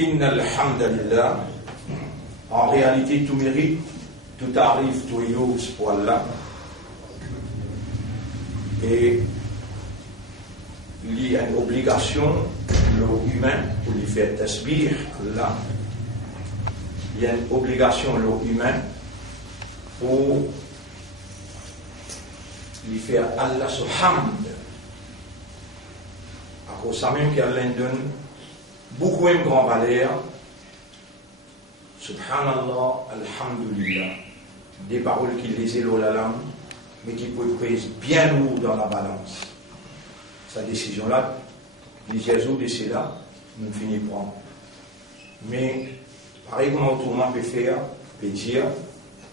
Inna alhamdulillah. En réalité, tout mérite, tout arrive, tout est pour Allah. Et il y a une obligation, l'humain, pour lui faire tasbih, Allah. Il y a une obligation, l'humain, pour lui faire Allah ce hamd. À cause ça même qu'Allah donne beaucoup de grand valeur. Subhanallah, alhamdulillah. Des paroles qui les élèvent la langue, mais qui peuvent peser bien lourd dans la balance. Sa décision-là, les Jésus de là, nous finissons par prendre. Mais, pareil comme autrement peut faire, peut dire,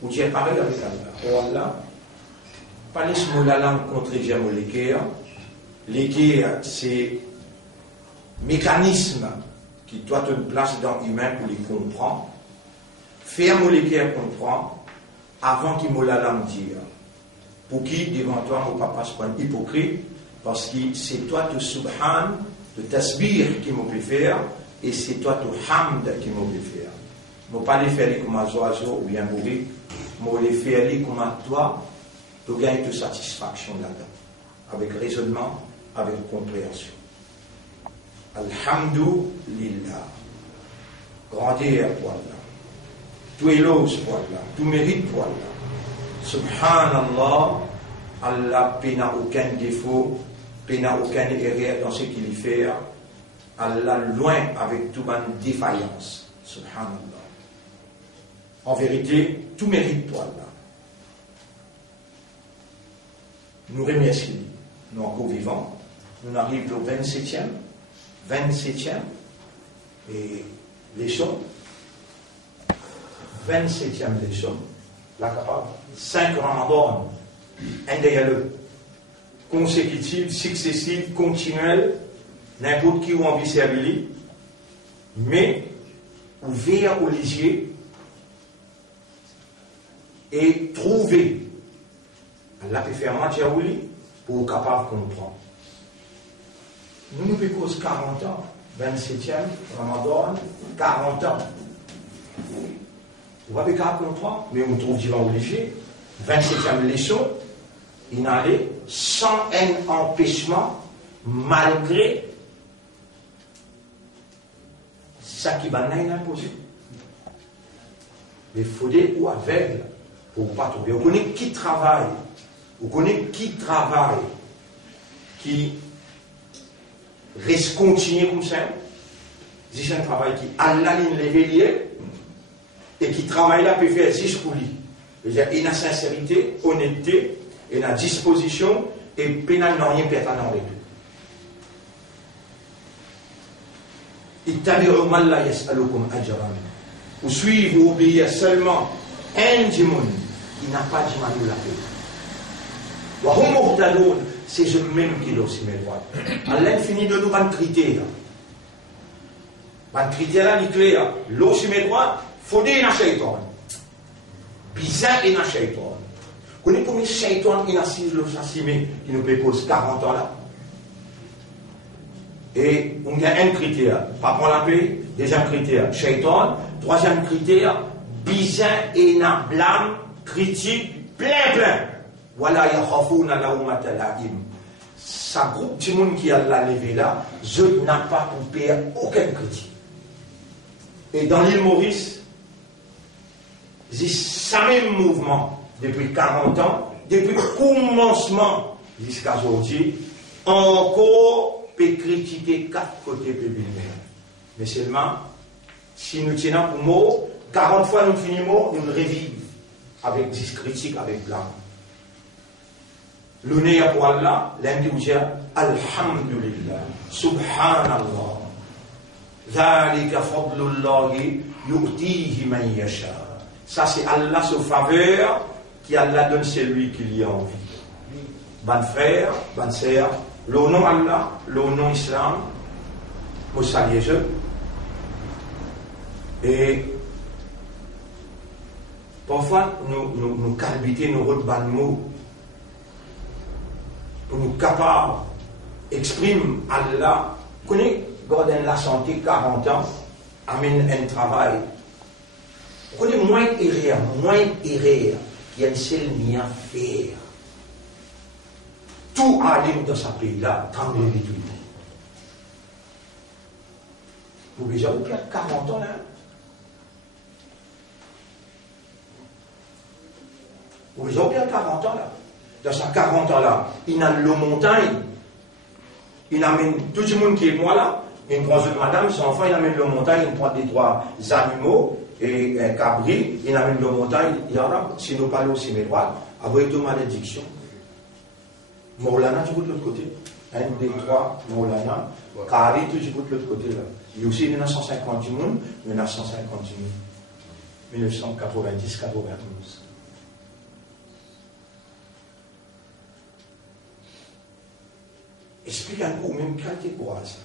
ou dire pareil avec Allah. Oh Allah, pas laisse-moi la langue contre l'équerre. L'équerre, c'est mécanisme qui doit une place dans l'humain pour les comprendre. Faire-moi l'équerre comprendre avant qu'il me la langue dire. Pour qui, devant toi, mon papa se prend hypocrite, parce que c'est toi le subhan, le tasbir qui me peut faire, et c'est toi le hamd qui me peut faire. Je ne pas les faire comme un oiseau ou bien mourir, je les faire comme un toi, pour gagner de satisfaction là-dedans, avec raisonnement, avec compréhension. Alhamdulillah. Grandeur pour Allah. Tout éloge pour Allah. Tout mérite pour Allah. Subhanallah. Allah n'a aucun défaut, n'a aucune erreur dans ce qu'il fait. Allah loin avec toute une défaillance. Subhanallah. En vérité, tout mérite pour Allah. Nous remercions. Nous encore vivants. Nous arrivons au 27e. Et leçon. 27e leçon. La capable. 5 Ramadan. Indéniable. Consécutif, successif, continuel. N'importe qui ou envie mais ouvert au lisier et trouver. Allah peut faire matière pour être capable de comprendre. Nous nous cause 40 ans, 27e, Ramadan, 40 ans. Vous n'avez qu'à comprendre, mais on trouve divin obligé. 27e leçon, il n'allait sans un empêchement, malgré ça qui va nous imposer. Les faudés ou aveugles, pour ne pas trouver. Vous connaissez qui travaille, qui reste continuer comme ça. C'est un travail qui Allah les veille et qui travaille là peut faire jusqu'au lit. C'est-à-dire, il a sincérité, honnêteté, il a disposition et pénal n'a rien perdre dans les deux. Ittabi'u man la yas'alukum ajran. Vous suivez, vous obéissez seulement un démon qui n'a pas de mal la paix. Wa hum muhtadun, c'est eux-mêmes qui l'ont simé droit. Allah finit de nous un critère. Un critère là, il est clair. L'eau simé droit, faut dire un shaitan. Bizarre et un shaitan. Vous connaissez combien de shaitan il a assis le simé qui nous pose 40 ans là? Et on a un critère, pas pour la paix. Deuxième critère, shaitan. Troisième critère, bizarre et un blâme, critique, plein. Voilà, yakhafuna lawmata la'im. Ça groupe de monde qui a la levé là, je n'ai pas pour payer aucune critique. Et dans l'île Maurice, c'est ça même mouvement depuis 40 ans, depuis le commencement jusqu'à aujourd'hui, encore peut critiquer 4 côtés de l'île. Mais seulement, si nous tenons pour mot, 40 fois nous finissons, nous le revivons avec 10 critiques, avec blanc. L'honneur pour Allah, l'individuel, Alhamdulillah, Subhanallah. Dhalika fadlullahi yu'tihi man yasha. Ça c'est Allah sa faveur qui Allah donne celui qui lui a envie. Bon frère, bonne sœur, le nom Allah, le nom Islam, vous saluez je. Et parfois nous calbiter nos autres bons mots pour nous capables d'exprimer Allah. Vous connaissez, garder la santé 40 ans, amène un travail. Vous connaissez moins erreur, il y a une seule mien à faire. Tout aller dans ce pays-là, tant de tout. Vous déjà vous perdez 40 ans là. Vous déjà vous perdez 40 ans là. Dans ces 40 ans là, il a l'eau montagne. Il amène tout le monde qui est moi là. Il prend une madame, son enfant, il amène l'eau montagne, il prend des trois animaux et un cabri, il amène l'eau montagne. Il y en a, si nous parlons aussi mes droits, avec toute malédiction. Maulana, tu goûtes de l'autre côté. 1, 2, 3, Maulana. Kari, tu goûtes de l'autre côté là. Il y a aussi 1950 du monde, 1950 du monde. 1990-91. Explique un coup, même qualité quoi ça.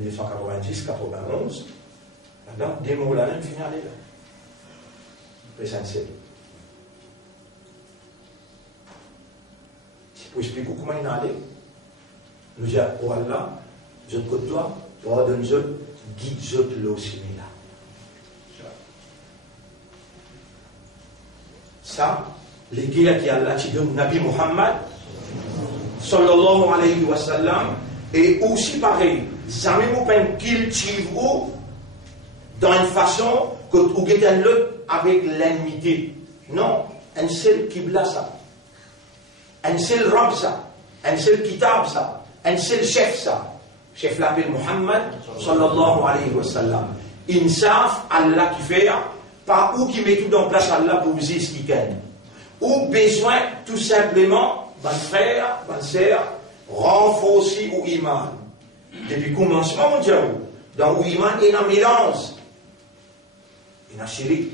1990-91, là-dedans, des mots là, même finale là. Essentiel. Pour expliquer comment il allait, nous disons, oh Allah, je te côtoie, toi, donne-je, guide-je de l'eau là. Ça, les guerres qui Allah, tu donnes Nabi Muhammad, sallallahu alayhi wa sallam, et aussi pareil, jamais vous pouvez cultiver dans une façon que vous êtes l'autre avec l'ennemité. Non, un seul kibla ça. Un seul rab ça, un seul kitab ça, un seul chef ça. Chef l'appelle Muhammad sallallahu alayhi wa sallam. Ils savent Allah qui fait, pas où qui met tout en place Allah pour vous dire ce qu'il gagne. Ou besoin tout simplement, bon frère, bonne sœur, renforcer ou iman. Depuis le commencement, mon Dieu, dans où iman il y a un mélange. Il y a un chéri.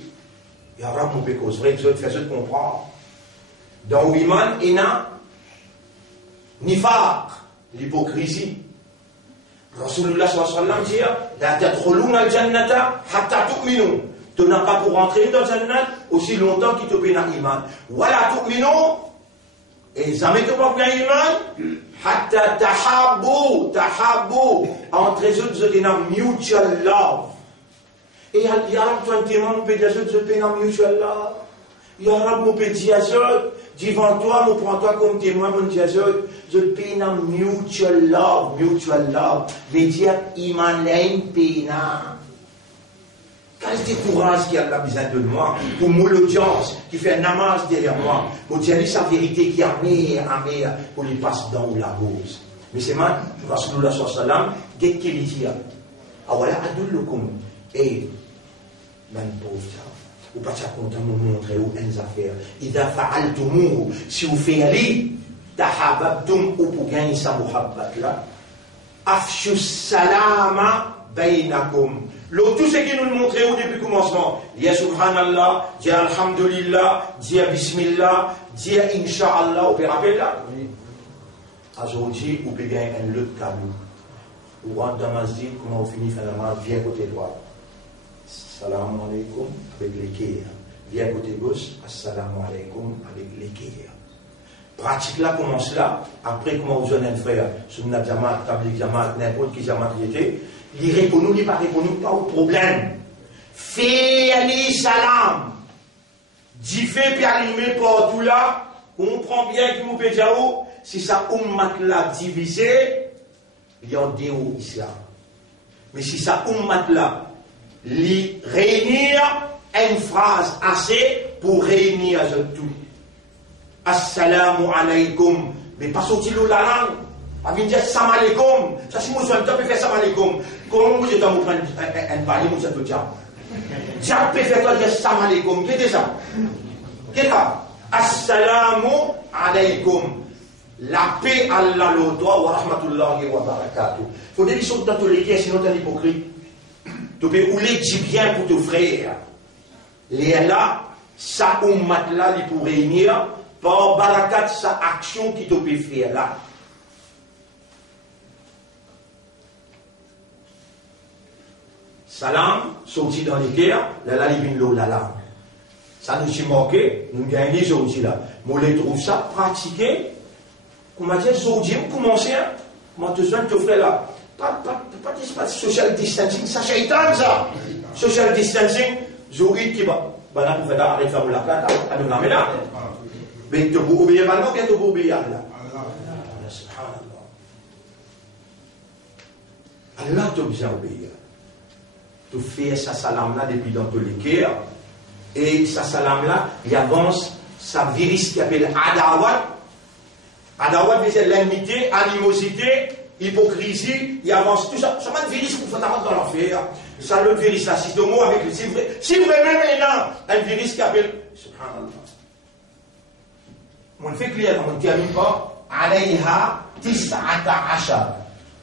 Il y a un peu de cause vrai que je te fais comprendre. Dans Ouiman, il y a nifaq, l'hypocrisie. Rasulullah sallallahu alayhi wa sallam dit la tadkhuluna al-jannata hatta tu'minu. Tu n'as pas pour rentrer dans le jannat aussi longtemps qu'il te paye un iman. Wala tu'minu. Et jamais tu pas bien iman. Hatta tahabbu. Entre eux, vous êtes dans mutual love. Et il y a un témoin qui peut dire que vous êtes dans mutual love. Ya Rab, mon petit azot, devant toi, mon prends-toi comme témoin, mon petit azot, je paye dans mutual love, veut dire, iman l'aime pena. Quel courage qui a besoin de moi, pour mon audience, qui fait un namaz derrière moi, pour dire sa vérité qui a mer, pour lui passer dans la rose. Mais c'est mal, Rasulullah sallallahu alayhi wa sallam, qu'est-ce qu'il dit? Ah voilà, adullukum, et, man pauvre, ou pas content de vous montrer où une affaire. Ida fa'altumuhu, si vous faites aller, tahababtum ou pour gagner sa muhabbat là. Afshu salama bainakum. Tout ce qui nous montre où depuis le commencement. Dia subhanallah, dia alhamdulillah, dia bismillah, dia insha'Allah. Vous pouvez rappeler là? Oui. Aujourd'hui, vous pouvez gagner un lot de cadeaux. Ou en Damasdi, comment vous finissez finalement, viens côté droit. Assalamu alaikum avec l'équerre. Viens côté gauche, assalamu alaikum avec l'équerre. Pratique là commence là. Après, comment vous avez un frère, Sunna Jamaat, Tabligh Jamaat, n'importe qui Jamaat qui était, il répond, il pas répondre, pas au problème. Fais aller salam. Dis fait puis allumer partout là. Comprends bien que nous pédiao, si ça ummat là divisé, il y a un déo islam. Mais si ça ummat là, réunir une phrase assez pour réunir tout. Assalamu alaikum. Mais pas sortir la langue. Pas venir dire salam alaikum. Ça, si moi je peux faire salam alaikum. Comment vous êtes en train de prendre un palier, vous êtes au diable. Diable peut faire dire salam alaikum. Qu'est-ce que ça? Qu'est-ce que ça? Assalamu alaikum. La paix, Allah le doigt, wa rahmatullahi wa barakatuh. Il faut des choses dans tous les cas, sinon tu es un hypocrite. Tu peux rouler du bien pour tes frères. Les là, ça ummat là, il pour réunir, par barakat, sa action qui te peut faire là. Salam, sorti dans les guerres, là, il vient l'eau, là. Ça nous a manqué, nous gagnons aujourd'hui là. Moi, je trouve ça pratiqué. Comment dire, aujourd'hui, commencer, moi, tu sois te frère là. Pas de social distancing, ça shaitan ça. Social distancing, Zouri qui va. Ben là, vous faites arrêter de la plate, à nous la là. Mais tu peux obéir maintenant, bien tu peux obéir là. Allah t'a bien obéir. Tu fais sa salam là depuis dans tous les cœurs. Et sa salam là, il avance sa virus qui s'appelle Adawat. Adawat, c'est l'ennemité, animosité, hypocrisie, il avance tout ça. Ça m'a virus qu'il faut avoir dans l'enfer. Ça, le virus là, si tu mot avec lui, si vraiment il y a un virus qui appelle. Subhanallah. On fait clair, on ne termine pas. Alayha tis'ata ashar.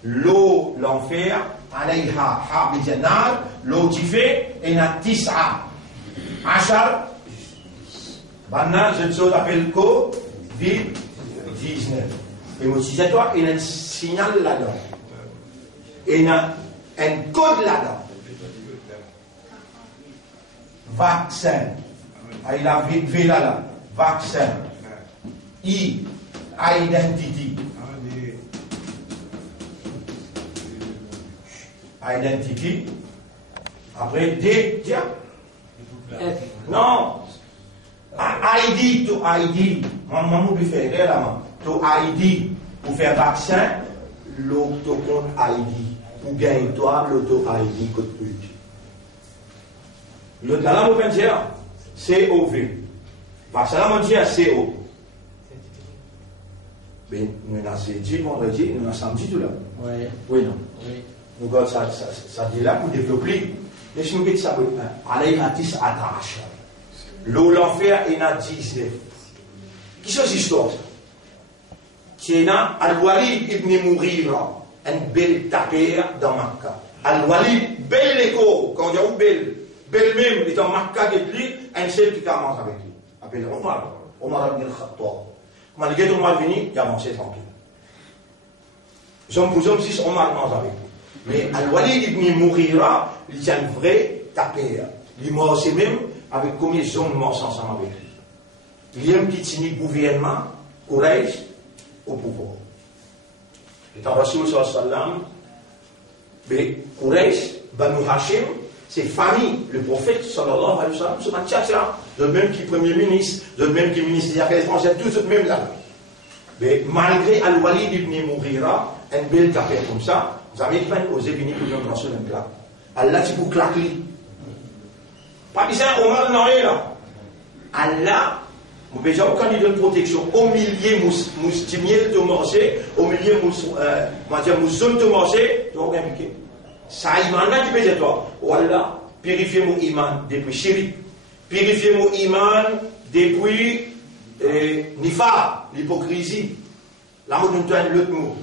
L'eau, l'enfer, alayha habijanar, l'eau qui fait, et na tis'a. Ashar. Maintenant, je te appelle Covid-19. Et moi, si c'est toi, il y a un signal là-dedans. Il y a un code là-dedans. Vaccin. Il a vu là. Vaccin. I. Identity. Identity. Après, D. Tiens. Non. ID to ID. Maman vous fait là, to ID pour faire vaccin, l'auto-compte ID. Pour gagner toi, l'auto-ID code plus. Le talent vous fait dire COV. Vaccin là, on dit CO. Mais nous avons dit vendredi, nous avons samedi tout là. Oui. Oui, non. Oui. Nous avons ça dit là pour développer. Mais si nous disons ça, allez, à 10 attaches. L'eau, l'enfer, il y a 19. Qui sont ces histoires? C'est Al-Walid ibn Mourira, un bel tapeur dans Makkah. Al-Walid, bel écho, quand on dit où bel même, est en Makkah, un seul qui commence avec lui. Appelé Omar ibn al-Khattab. Malgré tout, Omar venu, il a avancé tranquille. J'en pour hommes 6, Omar mange avec lui. Mais Al-Walid ibn Mourira, il est un vrai tapeur. Il m'a aussi même avec combien d'hommes morts ensemble avec lui. Il y a un petit cynique gouvernement, courage, au pouvoir. Et en Rasoul sallam, mais courage, Banu Hashim, c'est famille, le prophète sallallahu alayhi wa sallam, c'est un tchatcha, de même qui est premier ministre, de même qui est ministre des Affaires étrangères, tout de même là. Mais malgré Al-Walid ibn Mourira, un bel café comme ça, vous avez pas osé venir pour une Rasoul un claque. Allah, c'est pour claquer. Pas besoin, Omar n'en est là. Allah, vous avez déjà aucun niveau de protection. Au milieu, moustimiel de manger, au milieu, mousson de manger, tu vas rien piquer. Ça, iman là, tu peux dire toi. Wallah, purifiez mon iman depuis chéri. Purifiez mon iman depuis nifa, l'hypocrisie. Là, on nous donne l'autre mot.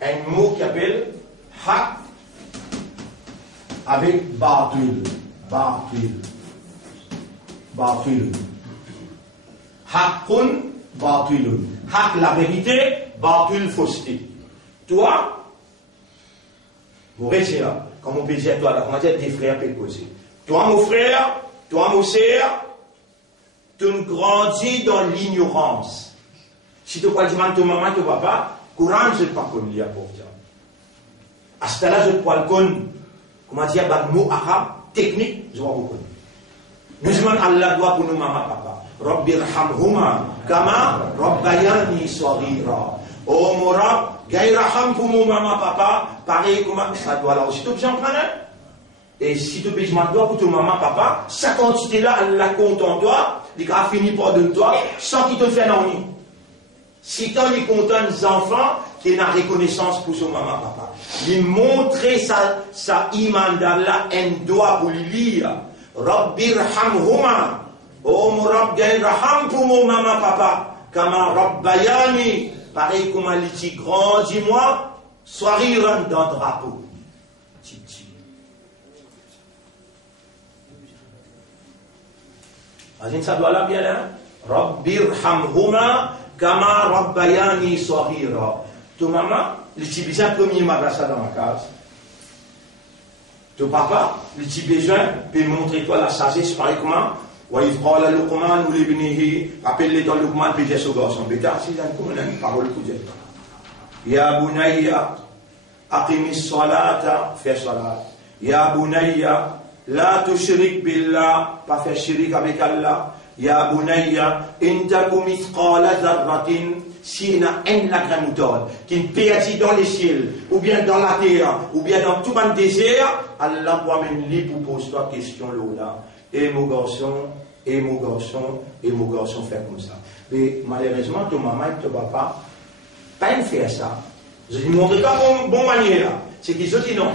Un mot qui appelle haq avec batil. Batil. Haqqun batilun. Haq la vérité, batil fausseté. Toi, vous restez là. Comme on peut dire toi, là, on va dire tes frères peuvent causer. Toi, mon frère, toi, mon sœur, tu grandis dans l'ignorance. Si tu parles de ton maman, ton papa, courant, je ne sais pas comme il y a pour dire. À ce là je ne parle pas comment dire, le mot arabe, technique, je vais vous connaître. Nous demandons Allah doit pour nous, maman, papa. Rabbi irhamhuma, kama rabbayani saghira. Oh mon Rab, gaïraham pour mon maman, papa, pareil comme ça doit là aussi. Tu besoin de prendre. Et si tu besoin de toi pour ton maman, papa, sa quantité là, Allah compte en toi, il a fini par de toi, sans qu'il te fait non. Si tu es content des enfants, qui ont la reconnaissance pour son maman, papa, il montrer sa iman d'Allah, un doigt pour lui lire. Rabbi irhamhuma. Oh mon Rabb, gaïraham pour mon maman, papa, kama rabbayani. Pareil comme un petit grand, dis-moi, sois rire dans le drapeau. Titi. Imagine ça doit là bien là. Rabbir hamhuma kama rabbayani saghira. Ton maman, le petit besoin premier madrasa dans ma case. Ton papa, le petit besoin peut montrer toi la sagesse, pareil comment. وإذ قال لقمان لابنه rappelle-les dans Luqman puis son garçon bêta c'est une parole que j'ai ya bunayya Aqimis salata, fais salat. Ya bunayya, la tushrik billah, pas faire shirik avec Allah. Ya bunayya, intaku mithqala dharratin, s'il y a un lagramouton qui perdit dans les ciels, ou bien dans la terre, ou bien dans tout le désert, Allah va même lui poser toi question là. Et mon garçon, et mon garçon, et mon garçon fait comme ça. Mais malheureusement, ton maman et ton papa, pas faire ça. Je ne montre pas bonne manière là. C'est qu'ils ont dit non,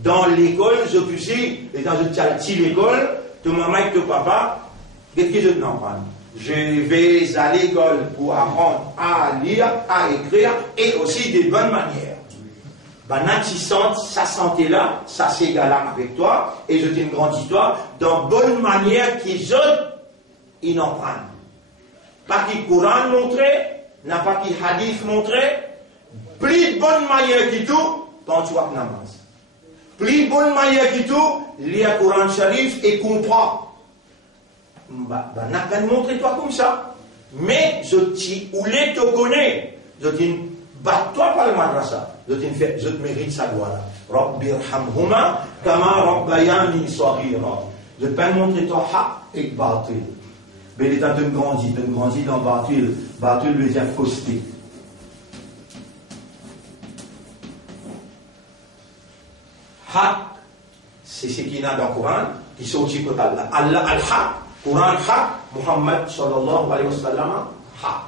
dans l'école, je sais, et dans une petite l'école, ton maman et ton papa, qu'est-ce qu'ils ont dit non, je vais à l'école pour apprendre à lire, à écrire, et aussi des bonnes manières. Tu sens sa santé là, ça s'égale avec toi, et je dis une grande histoire, dans bonne manière qu'ils ont, ils n'en prennent. Pas qu'il Coran montré, n'a pas qu'il hadith montré, plus de bonne manière qu'il tout, quand tu vas namaz. Plus de bonne manière qu'il tout, lire Coran Sharif et comprendre. N'a pas montré toi comme ça. Mais je t'y oulé te connais. Je dis, bat-toi par le madrasa. Je te mérite ça doigt là. Rabbi irhamhuma kama rabbayani saghira. Je peux montrer toi haq et batil. Mais l'état de grandit dans batil. Batil veut dire fausseté. Haq, c'est ce qu'il y a dans le Coran qui sortit pour Allah. Allah al-Haq. Coran haq, Muhammad sallallahu alayhi wa sallam haq.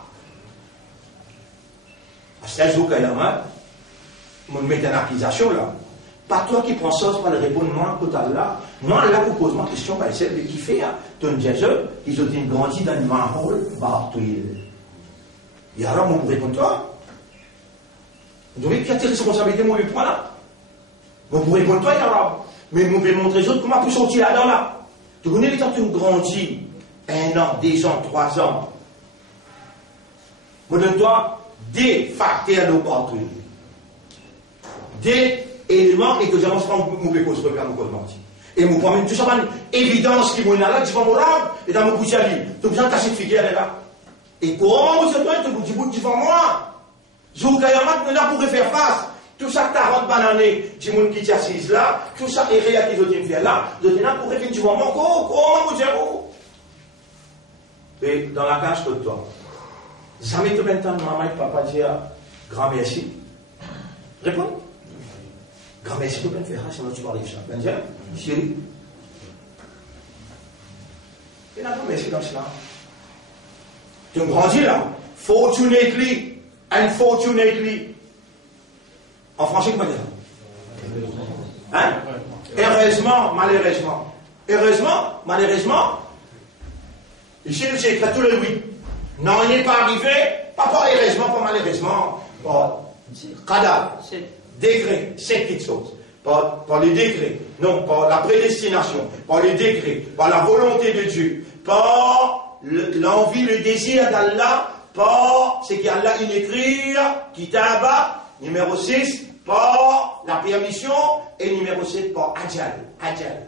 C'est ce qu'il y a, on met une accusation là. Pas toi qui prends ça, pas le répondre, moi, côté Allah. Moi, là, vous posez ma question, par exemple, qui fait, ton Jésus, ils ont grandi dans le mahol, batil. Et alors, on vous répond toi. Vous devez qu'il y a des responsabilités, moi, le point là. On vous répond toi, Yara. Mais vous pouvez montrer les autres comment vous sortir là-dedans là. Tu connais les temps que tu grandis, 1 an, 2 ans, 3 ans. Moi, donne-toi des facteurs de batil. Des éléments et que j'avance pas mon pécose pour faire mon cause menti. Et mon point, tout ça, évidence qui m'en a là, tu vas m'en et dans mon bouche à lui. Tu as besoin de cacher de figuière là. Et comment vous êtes là, tu dis, moi. Je vous gagne un là pour faire face. Tout ça que tu as rendu banané, du monde qui t'assise là, tout ça est réel qui doit faire là, je dis là pour faire du moment, comment vous dire et dans la cage de toi. Jamais te maintenant maman et papa dire grand merci. Réponds. Grand merci, tu peux faire ça, sinon tu vas arriver ça. Ben dire, chérie. Et là, grand merci dans cela. Tu grandis là. Fortunately, unfortunately. En français, comment dire? Hein? Heureusement, malheureusement. Heureusement, malheureusement. Ici, j'ai écrit tous les oui. Non, il n'est pas arrivé. Pas heureusement, pas malheureusement. Cadavre, décret, 7 petites choses. Par les décrets, non, par la prédestination, par les décrets, par la volonté de Dieu, par l'envie, le désir d'Allah, par ce qu'Allah il écrit, Kitaba, numéro 6, par la permission, et numéro 7, par Ajal.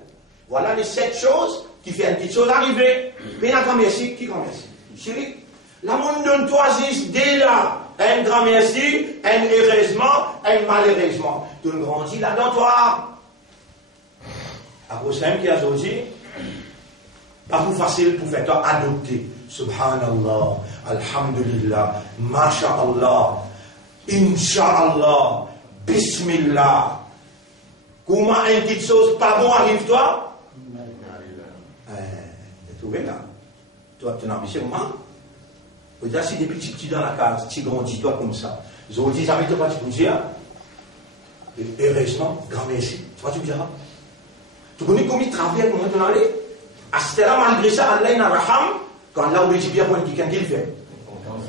Voilà les 7 choses qui font une petite chose arriver. Mais un grand merci, qui grand merci? Chérie, la monde donne 3 dès là. Un grand merci, un heureusement, un malheureusement. Tu grandis là dans toi. À cause même qui a dit, pas plus facile pour faire toi adopter. Subhanallah, Alhamdulillah, Masha'Allah, Inch'Allah, Bismillah. Comment une petite chose pas bon arrive-toi? Tu trouves là? Toi, tu n'as pas moi? Là, si des petits dans la case, tu grandis toi comme ça. Je vous dis, jamais tu vas te dire, heureusement, grand merci. Tu vas te dire, tu connais combien de travail pour maintenant aller? À ce là malgré ça, Allah n'a raham, quand Allah oblige bien pour quelqu'un qui le fait.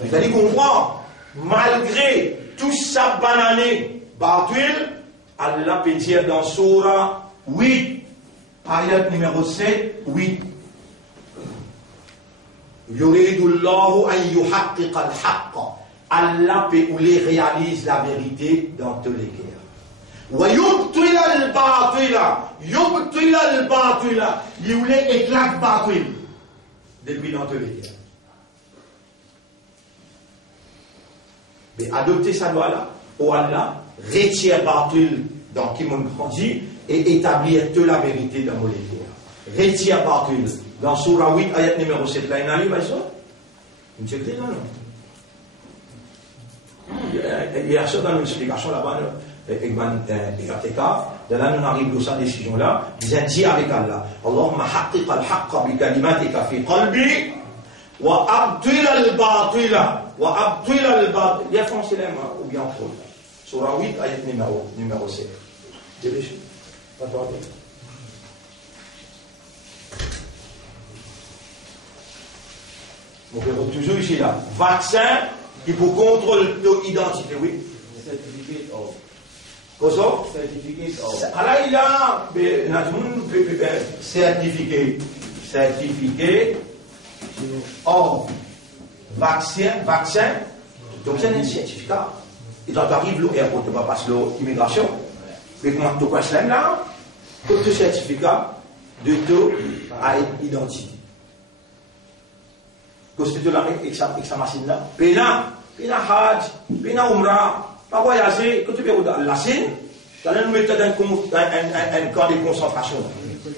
Vous allez comprendre, malgré tout ça banané, batil, Allah peut dire dans Surah 8, ayat numéro 7, 8. Yuridullahu an yuhaqqiqa al-haqqa. Allah peut ou les réalise la vérité dans tous les guerres. Wa yubtila al-batila. Yubtila al-batila. Il voulait éclate batil. Depuis dans tous les guerres. Mais adopter sa loi là, oh Allah, retire batil dans qui mon grandit et établir de la vérité dans mon lecteur. Retire batil dans Surah 8, ayat numéro 7. Là, il y a un livre, il y a certaines explications là-bas, et là, nous arrivons à cette décision-là, vous êtes dit avec Allah, Allahumma haqqiq al-haqqa bi kalimatika fi qalbi, wa abtil al-batila, wa abtil al-batila. Il y a foncé les mains, ou bien trop. Surah 8, ayat numéro 7. Dépêchez. Attendez. Donc, on est toujours ici là. Vaccin qui pour contrôler l'identité, oui. Certificate of. Cosa? Certificate of. Alors, il a certificat of vaccin. Donc, c'est un certificat. Et quand tu arrives à l'aéroport, tu vas passer l'immigration. Mais comment tu passes là? Tout le certificat de taux à identité. Parce que tu l'as avec sa machine là. Pena Hajj, Pena Umrah, pas voyager, quand tu peux aller à la Chine, tu allais nous mettre dans un camp de concentration.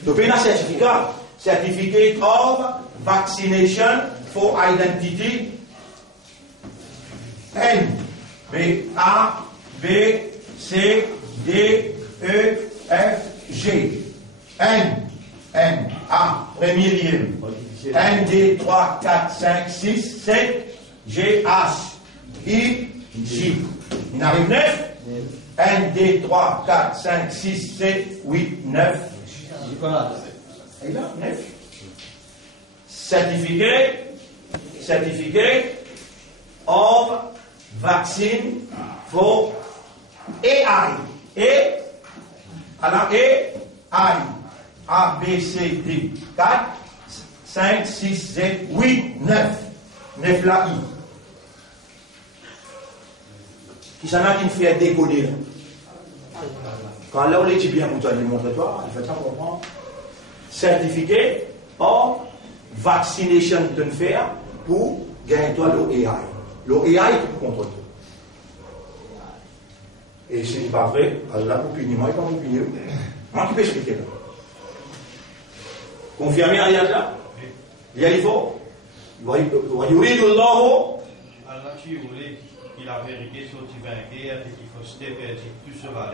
Donc, Pena certificat, Certificate of Vaccination for Identity, N, B, A, B, C, D, E, F, G, N, A, premier lien. 1, 2, 3, 4, 5, 6, 7, G, H, I, J. Il arrive 9. 1, 2, 3, 4, 5, 6, 7, 8, 9. Et là, 9. Certificate of Vaccine for AI. Alors, AI. A, B, C, D. 4. 5, 6, 7, 8, 9. 9 là, I. Qui s'en a qui me fait décoder là. Quand là, on les dit bien pour toi, il montre toi, il fait ça pour comprendre. Certificat of vaccination de faire pour gagner toi l'OAI. L'OAI est pour contrôler. Et ce n'est pas vrai, Allah pour punir, moi, il pas pour punir. Moi qui peux expliquer là. Confirmez ayat là? Il faut. Allah tu voulais qu'il a vérité sur tu vas guerre et qu'il faut se perdre tout cela.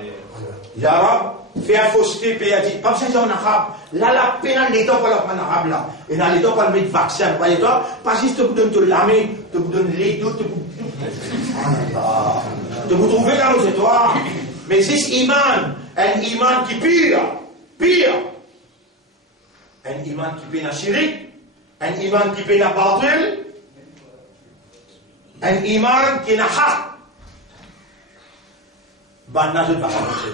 L'arabe fait un fausseté perdre. Pas besoin en arabe. Là, la peine l'état pour en arabe là. Et dans l'état pour le mettre vaccin. Voyez toi, pas juste te donne te lamer, te donne les deux, te vous trouver là où c'est toi. Mais c'est iman, un iman qui pire. Un iman qui pire na shirik. Un iman qui peut n'a batil, un iman qui n'a haq. Banna, je ne vais pas commencer.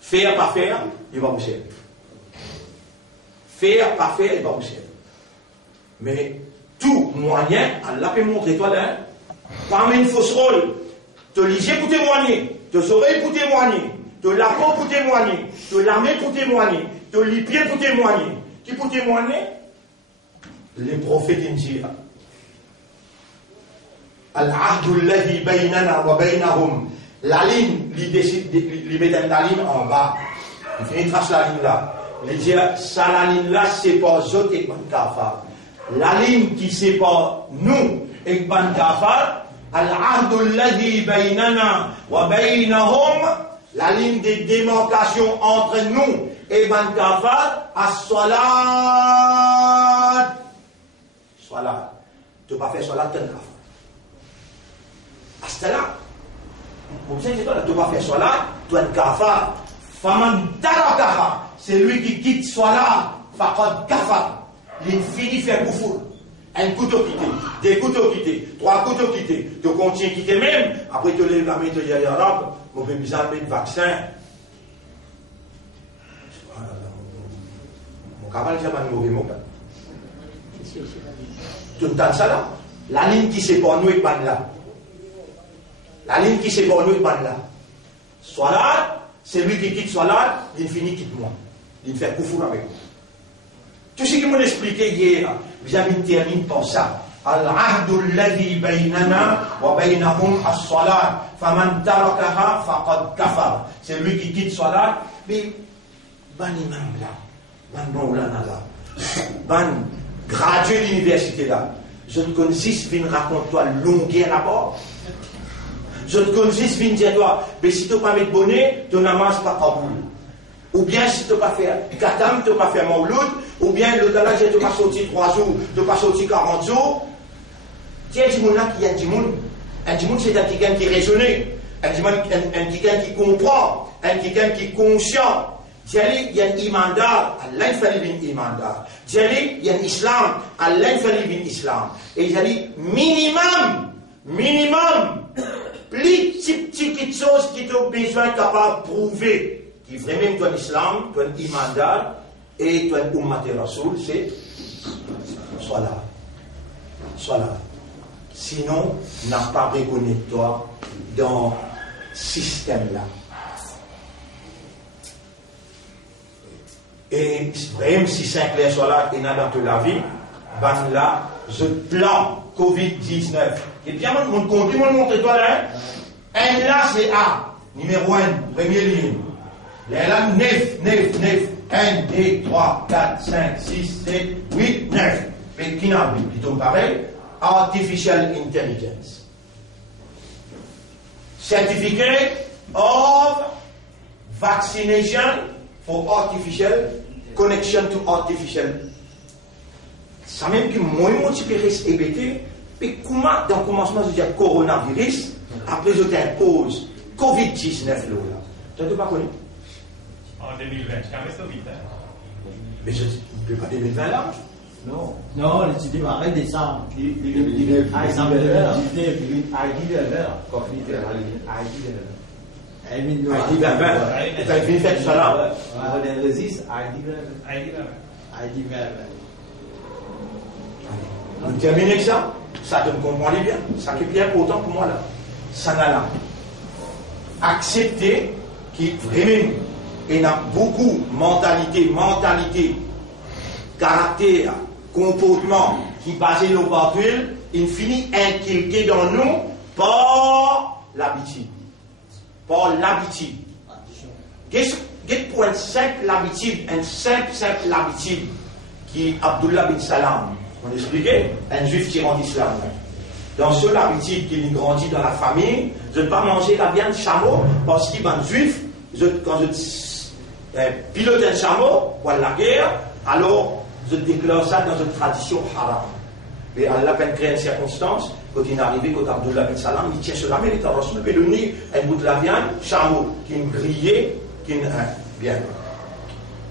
Faire, pas faire, il va vous servir. Faire, pas faire, il va vous servir. Mais tout moyen, Allah peut montrer toi là, parmi une fausse rôle, te liger pour témoigner, te oreilles pour témoigner, te la peau pour témoigner, te la main pour témoigner, te les pieds pour témoigner. Qui pour témoigner? Les prophètes indira. Al-ahdu alladhi baynana wa baynahum. La ligne, ils mettent la ligne en bas. Il finit trace la ligne là. Il dit, ça la ligne là, c'est pas Zot et Ban Kafar. La ligne qui sépare nous et Ban Kafar, Al-ahdu alladhi baynana wa baynahum. La ligne de démarcation entre nous et Ban Kafar, as-salat. Salat. Tu ne peux pas faire salat, tu ne peux pas faire. As-salat. Tu ne peux pas faire salat, tu ne peux pas faire. Faman tarakaha, c'est lui qui quitte salat, faqad kafar. Il finit faire kufur. Un couteau quitté, des couteaux quittés, 3 couteaux quittés, tu continues à quitter même, après tu lèves la main, tu dis à l'arabe, on peut besoin de mettre vaccin. Mon cavalier, c'est pas un mauvais mot. Tu entends ça là? La ligne qui sépare nous et pas là. La ligne qui sépare nous et pas là. Salat, c'est lui qui quitte Salat, il finit quitte moi. Il fait kufur avec moi. Tout ce que je m'ai expliqué hier, vous avez terminé par ça. Al-ahdu alladhi baynana wa baynahum as-salat. Faman tarakaha faqad kafar. C'est lui qui quitte salat. Mais, ban imam là, ban maulana là, ban gradué de l'université là. Je ne connais pas, viens raconte-toi longueur là-bas. Je ne connais pas, viens dire-toi, mais si tu n'as pas mis de bonnet, tu n'as pas Kaboul. Ou bien si tu n'as pas fait Katam, tu n'as pas fait Mauloud, ou bien le Dalaj, tu n'as pas sorti 3 jours, tu n'as pas sorti 40 jours. Tiens, dis-moi là qu'il y a un djimoun. Un djimoun, c'est un quelqu'un qui est raisonné, un quelqu'un qui comprend, un quelqu'un qui est conscient. Diali, il y a un imandar, Allah il fallait bin imandar. Diali, il y a un islam, Allah il fallait bin islam. Et diali, minimum, plus petite chose qui tu as besoin capable de prouver, qui vraiment toi l'islam, toi l'imandar, et toi l'ummat rasoul, c'est salat. Salat. Sinon, n'a pas reconnu toi dans ce système-là. Et vraiment, si Saint-Clair soit là et n'a dans toute la vie, ben là, ce plan Covid-19, et bien, mon compte, mon montre-toi là, un là, c'est A, numéro 1, première ligne. Là, 9, 1, 2, 3, 4, 5, 6, 7, 8, 9. Mais qui n'a plus, qui tombe pareil, Artificial Intelligence. Certificate of Vaccination for Artificial Connection to Artificial. Ça même que moi, je suis EBT, mais comment, dans le commencement, je dis coronavirus, après je t'impose Covid-19 là. Tu n'as pas connu? En 2020, c'est quand même Covid. Mais je ne peux pas 2020 là. Non, tu démarrais décembre. ID on termine avec ça. Ça te comprend bien. Ça qui est bien important pour moi là. Ça n'a là. Accepter qui vraiment il y a beaucoup mentalité, caractère, comportement qui basé sur le il finit inculqué dans nous par l'habitude. Par l'habitude. Qu'est-ce pour une simple habitude, qui Abdullah bin Salam, on expliquait, un juif qui rentre l'islam. Dans cette habitude qu'il grandit dans la famille, je ne pas manger la viande de chameau parce qu'il est un juif, quand je pilote un chameau pour la guerre, alors je déclare ça dans une tradition haram. Mais Allah a créé une circonstance, quand il est arrivé, quand Abdullah bin Salam, il tient sur la main, il est en Rasul, il donne un bout de la viande, chameau, qui est grillé, qui est bien.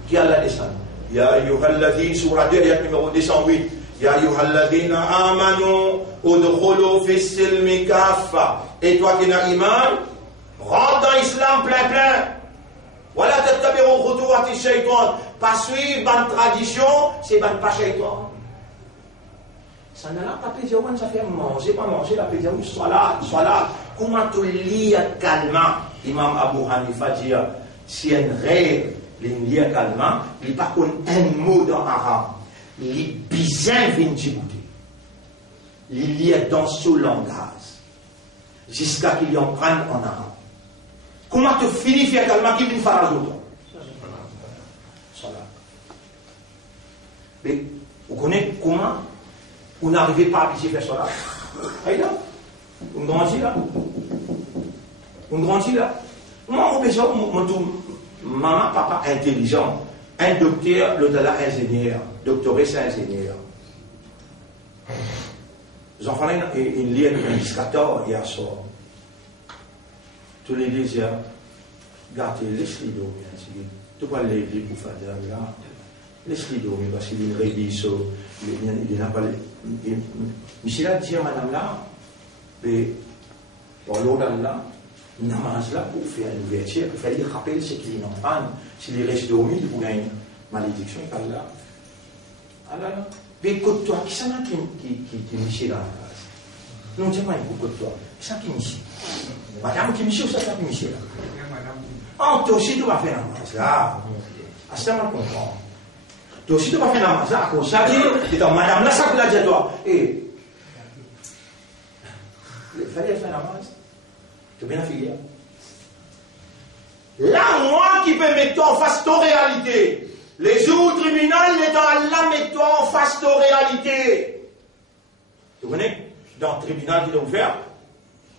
Qui a la descente? Ya ayyuhalladhin, surah 2, ayat numéro 208. Ya ayyuhalladhina amanu, udkhulu fis silmi kaffa. Et toi qui n'as iman, rentre dans l'islam plein. Voilà, tattabi'u khutuwati shaytan. Pas suivre bonne tradition, c'est bonne pas shaytan. Ça n'a pas plaisir, ça fait manger, pas manger, la plaisir, soit là. Comment tu lis calmement? Imam Abu Hanifa dit, si un rêve, il lit calmement, il n'y a pas un mot dans l'arabe. Il est bizarre, il lit dans ce langage, jusqu'à qu'il y en prenne en arabe. Comment tu finis faire calmement qu'il vient faire à l'autre? Mais vous connaissez comment vous n'arrivez pas à appliquer faire cela? Là, on grandit là. Moi, on besoin, maman, papa intelligent, un docteur, l'autre là ingénieur, doctoré c'est ingénieur. Les enfants là, ils lisent un indicateur hier soir. Tous les deux, gardez, laisse-les dormir. Tu vas les lire pour faire de là. Laisse-les dormir parce qu'il est réglé, il n'a pas les. Michel a dit à madame là, mais pour l'autre là, namaz là pour faire une ouverture, il fallait rappeler ce qu'il est en panne. S'il reste dormi, il vous gagne une malédiction, il là. Alors, mais écoute-toi, qui c'est là qui Michel dans la classe? Non, dis pas, écoute-toi, qui c'est qui Michel? Madame qui Michel ou ça qui Michel là? Ah, toi aussi tu vas faire namaz là. À ce moment-là, toi aussi tu vas faire namaz là, comme ça, et dans madame là, ça vous l'a dit à toi. Et Il fallait faire la masse. Tu as bien la filière. Là, moi qui peux mettre toi en face de ta réalité. Les jours au tribunal, les dans Allah mettent toi en face de ta réalité. Tu connais? Dans le tribunal qui doit faire,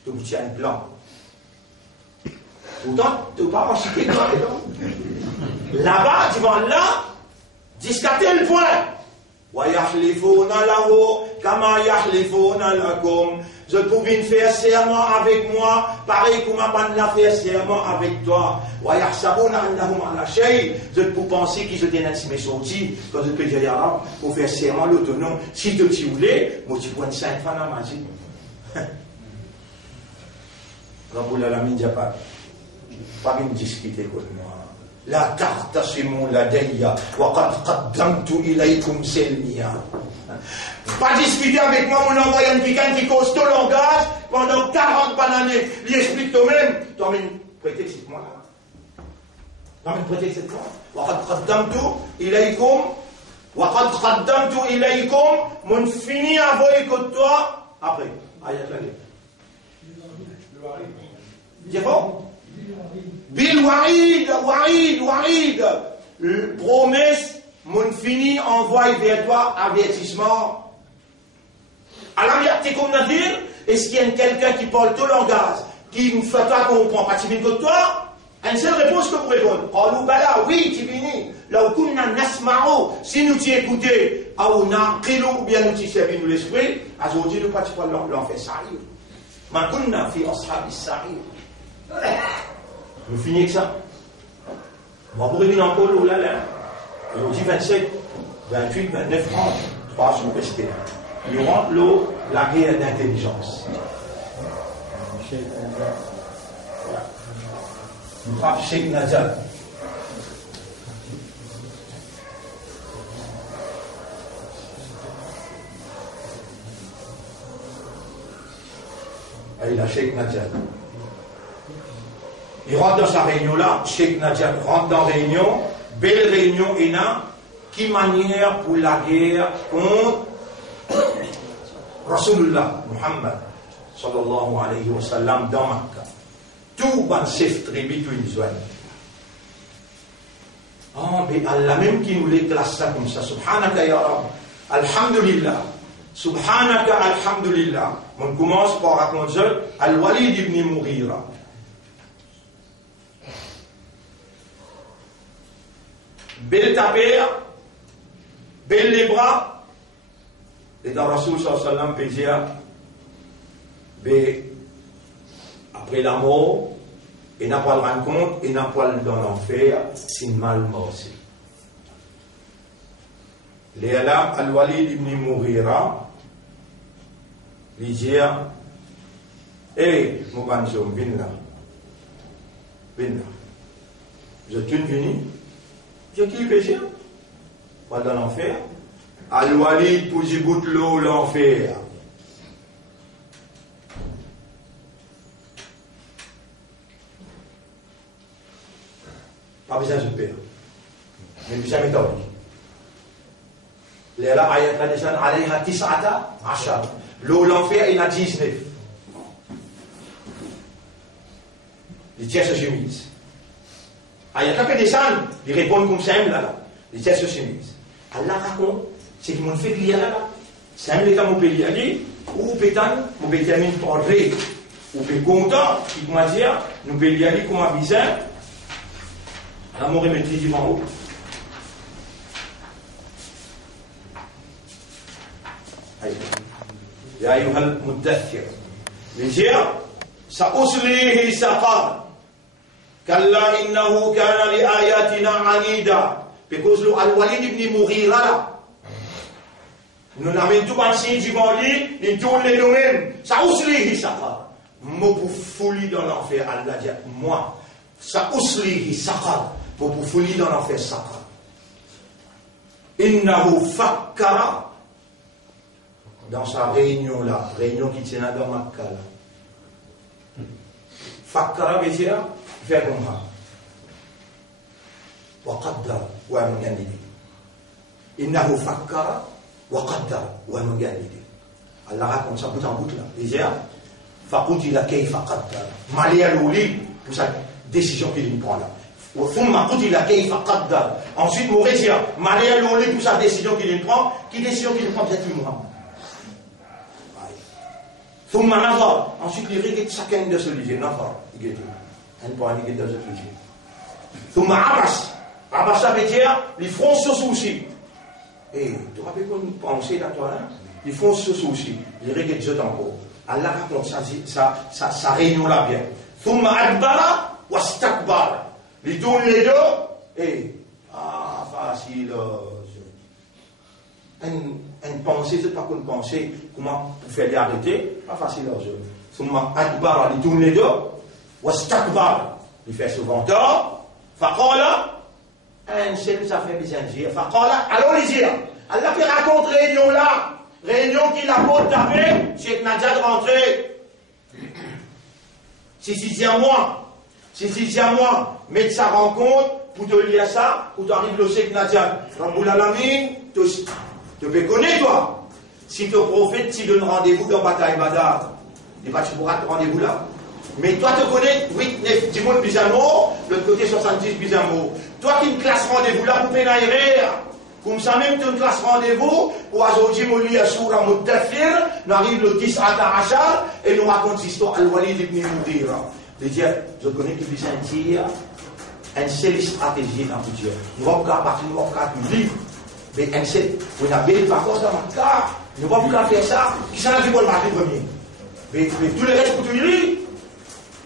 tu tiens un plan. Pourtant, tu ne vas pas en chiquer toi. Là-bas, devant Allah, jusqu'à tel point. Je pouvais faire serment avec moi, pareil comme je l'a fait serment avec toi. Je peux penser qu'ils étaient dans sortis, quand je peux dire arabe, pour faire serment l'autonome. Si tu voulais, moi tu prends 5 francs dans ma vie. Raboul Alamin Diapat, pas de discuter avec moi. La tartasimu ladayya wa qad qaddamtu ilaykum selmiya. Pas discuter avec moi, mon envoyé quelqu'un qui cause ton langage pendant 40 années. Il explique toi-même. Toi-même, prêtez cette moi là. Toi-même, prêtez cette moi. Wa qad qaddamtu ilaykum. Wa qad qaddamtu ilaykum. Mon fini envoyé que toi. Après, ayat la c'est bon? Bil Warid, promesse, mon fini envoie vers toi avertissement. Alors, tu es comme dire, est-ce qu'il y a quelqu'un qui parle tout langage, qui ne fait pas comprendre, pas que toi? Une seule réponse que vous répondez. Oh, bala, oui, tu finis. Là où nous nasma'o, si nous t'y écoutons, ou bien nous t'y servons l'esprit, aujourd'hui nous ne pouvons pas l'enfer sa'ir. Ma kunna fi ashab as-sa'ir. Nous finissons avec ça. On va vous revenir encore là. Aujourd'hui 27, 28, 29, 30, 3 sont restés. Nous rentrons l'eau, la guerre d'intelligence. Nous frappons Cheikh Najal. Il a Cheikh Najal. Il rentre dans sa réunion là, Cheikh Najal rentre dans la réunion, belle réunion, et là, qui manière pour la guerre contre Rasulullah Muhammad sallallahu alayhi wa sallam dans Makkah. Tout le chef tribu, tout une zone. Ah, mais Allah même qui nous les classe ça comme ça, subhanaka ya Rab, alhamdulillah, subhanaka alhamdulillah. On commence par raconter Al-Walid ibn Mughira. Belle tapère, belle les bras, et dans Rasul sallallahu alayhi wa sallam peut dire, après la mort, il n'a pas le rendre compte, il n'a pas le dans l'enfer, c'est mal mort. Léala Al-Walid ibn Mughira, il dit, hey, mon banjom, viens là. Je suis venu. Je qui le péché? Pas dans l'enfer. Al-Walid pour y goûter l'eau, l'enfer. Pas besoin de père. Mais besoin de méthode. Là, ayat la descend, alayha tis'ata ashar. L'eau, l'enfer, il a 19. Il tient sa chemise. Ayat la descend, il répond comme ça, là. Il tient sa chemise. Allah raconte, c'est qu'ils m'ont fait lire là. C'est un état mon pays allé, ou pétan, mon pays allé pour ré, ou pétan content, qui m'a dit, nous pays allé comme un bizarre. La mort est maîtrisée en haut. يا أيها المدثر لجيا سأصليه سقر كلا إنه كان لآياتنا عنيدا because Al-Walid ibn Mughira nous n'avons tout pensé du Mali ni tous les domaines سأصليه سقر moi pour folie dans l'enfer Allah dit moi سأصليه سقر pour folie dans l'enfer سقر إنه فكر dans sa réunion là, réunion qui tient dans Makkah là. Fakkara veut dire faire comme ça. Wa qaddar wa muganidi. Innahu fakkara wa qaddar wa muganidi. Allah raconte ça bout en bout là. Il dit فقتل كيف قدر. Malé à l'oli pour sa décision qu'il prend là. ثم قتل كيف قدر. Ensuite, Mauritien, malé à l'oli pour sa décision qu'il prend. Qui décision qu'il prend? Peut-être Muhammad. ثم نظر. Ensuite, il regarde chacun de celui-ci. نظر. Il regarde. Un point, il regarde de celui-ci. ثم عبس. عبس, ça veut dire, il fronce ce souci. Et tu te rappelles qu'on pensait là, toi, hein? Il fronce ce souci. Il regarde ce encore. Allah raconte sa réunion là bien. ثم أدبر واستكبر. Il tourne les deux et facile. Une pensée, c'est pas qu'une pensée. Comment pour faire l'arrêter? Pas facile. ثم أدبر. Il tourne les deux. واستكبر. Il fait ce venteur. فقال un seul ça fait besoin de dire. فقال allons les dire. Allah fait raconte réunion là. Réunion qu'il a pas tapé, Cheikh Nadia de rentrer. Si à moi, mettre sa rencontre pour te lire ça, pour t'arriver le Cheikh Nadia. Ramboul Alamin, te peux connaître toi. Si ton prophète t'y donne rendez-vous dans Bataille Badar, tu pourras te rendez-vous là. Mais toi te connais 8, 9, 10 mots de Bizamo, l'autre côté 70 Bizamo. Toi qui me classe rendez-vous là pour pénaïrer. Comme ça même, tu as une classe rendez-vous, pour Azodji Mouli Assoura Moudafir, nous arrive le 10 Atahachar, et nous raconte l'histoire Al-Walid ibn Moudira. De dire, je connais que vous sentir une seule stratégie dans le Dieu. Nous ne pouvons pas nous vivre, mais un seul, vous n'avez pas encore dans ma carte, nous ne pouvons pas faire ça, qui s'en a dit pour le marquer premier. Mais tous les restes, pour tout lire,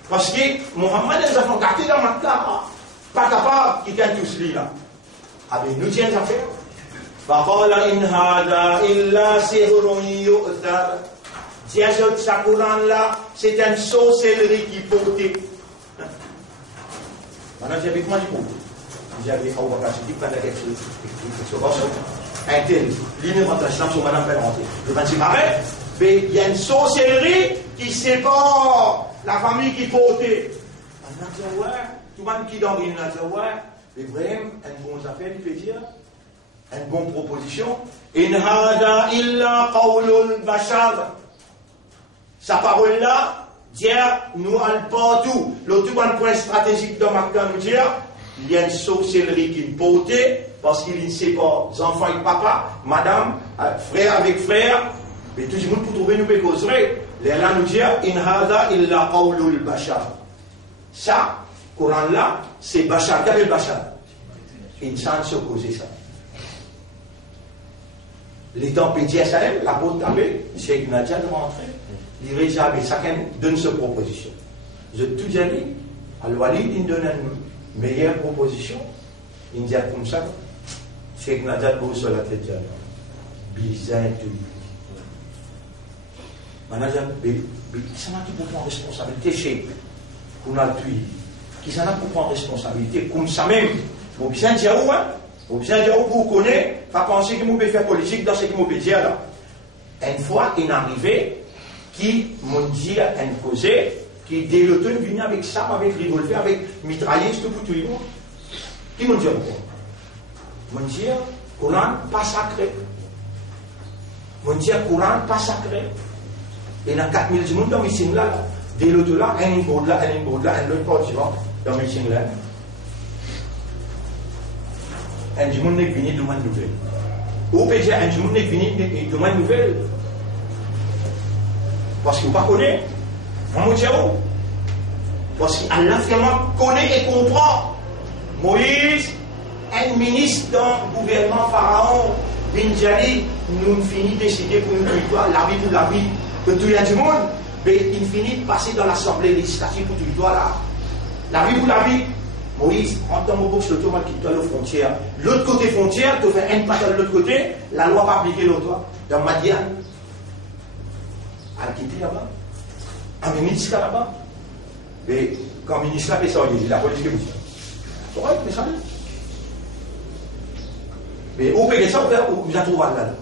parce que Mohamed les a fait gâter dans ma carte, pas capable, qui gagne tout cela là. Ah ben, nous tiens à faire. فقال إن هذا إلا سحر يؤثر. Tiens, ce Coran là, c'est une sorcellerie qui portait. Maintenant, j'avais comment du coup? J'avais Abu Bakr Siddiq pendant quelque chose. Un tel, l'île rentre à l'islam sur madame fait rentrer. Le 26 marais, mais il y a une sorcellerie qui sépare la famille qui portait. On a dit, ouais, tout le monde qui dans l'île, on a dit, ouais, mais vraiment, une bonne affaire, il peut dire. Une bonne proposition. In hada illa qawlul bashar. Sa parole là, dire nous allons partout. L'autre point stratégique dans ma nous dire, il y a une sorcellerie qui est portée parce qu'il ne sait pas, enfants avec papa, madame, frère avec frère, mais tout le monde pour trouver nous peut causer. Là nous dire, in hada illa qawlul bashar. Ça, Coran là, c'est bashar. Quel est le bashar? Insan se causer ça. Les temps pédiés à Salem, la porte tapée, Cheikh Nadia de rentrer. Il réserve, chacun donne sa proposition. Je tout dit, Al-Walid, il donne une meilleure proposition. Il dit comme ça, Cheikh Nadia de sur la tête, bizarre tout. Maintenant, qui s'en a qui prend responsabilité chez qu'on a tué? Qui s'en a pour prendre responsabilité comme ça même? Bon, bien dire où, hein? Vous connaissez, pas penser que vous pouvez faire politique dans ce que vous pouvez dire là. Une fois, il est arrivé, qui m'ont dit à une causée, qui dès l'automne venu avec ça, avec revolver, avec mitrailleuse, tout pour tout le monde. Qui m'ont dit encore? M'ont dit, Coran pas sacré. M'ont dit, Coran pas sacré. Et dans 4000 du monde dans le meeting là, dès l'automne là, un bord là, un autre continent dans le meeting là. Un du monde n'est venu de une nouvelle. Ou peut dire un du monde n'est venu de une nouvelle. Parce que vous ne connaissez pas. On me dit où? Parce qu'Allah finalement connaît et comprend. Moïse, un ministre dans le gouvernement pharaon, Bin Jali, nous finit de décider pour une victoire, la vie pour la vie de tout le monde. Mais il finit de passer dans l'assemblée législative pour tout le monde là. La vie pour la vie. Moïse, en tant que bourse, le tournoi qui doit la frontière. L'autre côté frontière, tu fais un pas de l'autre côté, la loi va appliquer l'autre. Dans Madian, Al-Kiti là-bas, un ministre là-bas. Mais quand le ministre là, ça, il dit la police qui vous dit. C'est vrai, mais ça va. Mais au pays de ça, vous avez trouvé là.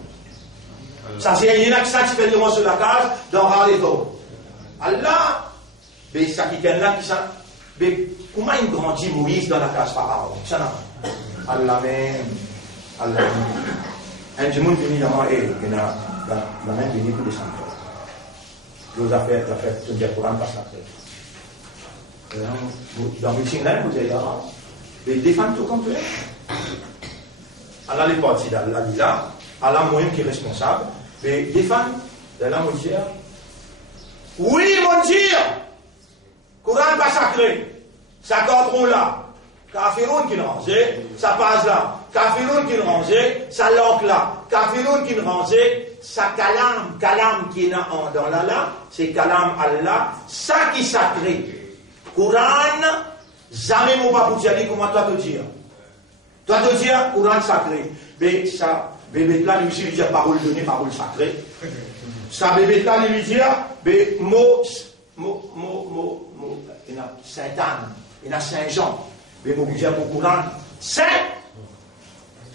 Ça, c'est il y en a qui s'activent sur la case, dans Harleto. Allah, mais ça qui est là, qui ça. Mais comment il grandit Moïse dans la case pharaon? Ça n'a pas. Allah même. Allah même. Un du monde venu dans et il y a même venu pour descendre. Nos affaires, tu me dis, le Coran pas sacré. Dans le meeting là, vous avez dit, défendre tout comme tu es. Allah les partis d'Allah, là, Allah moi-même qui est responsable, mais défendre, d'Allah, mon Dieu. Oui, mon Dieu! Coran pas sacré. Ça contrôle là. Kafiroun qui rangé, ça passe là. Kafiroun qui rangé, ça l'encre là. Kafiroun qui rangé, ça kalam qui est dans là là, c'est kalam Allah, ça qui sacré. Coran, jamais mon pas pour dire comment toi te dire. Toi te dire, Coran sacré. Mais ça, bébé là, lui aussi, il dit parole donnée, parole sacrée. Ça, bébé là, lui dit, mais mot, il y a Saint-Anne, il y a Saint-Jean. Mais vous dites pour Coran, Saint.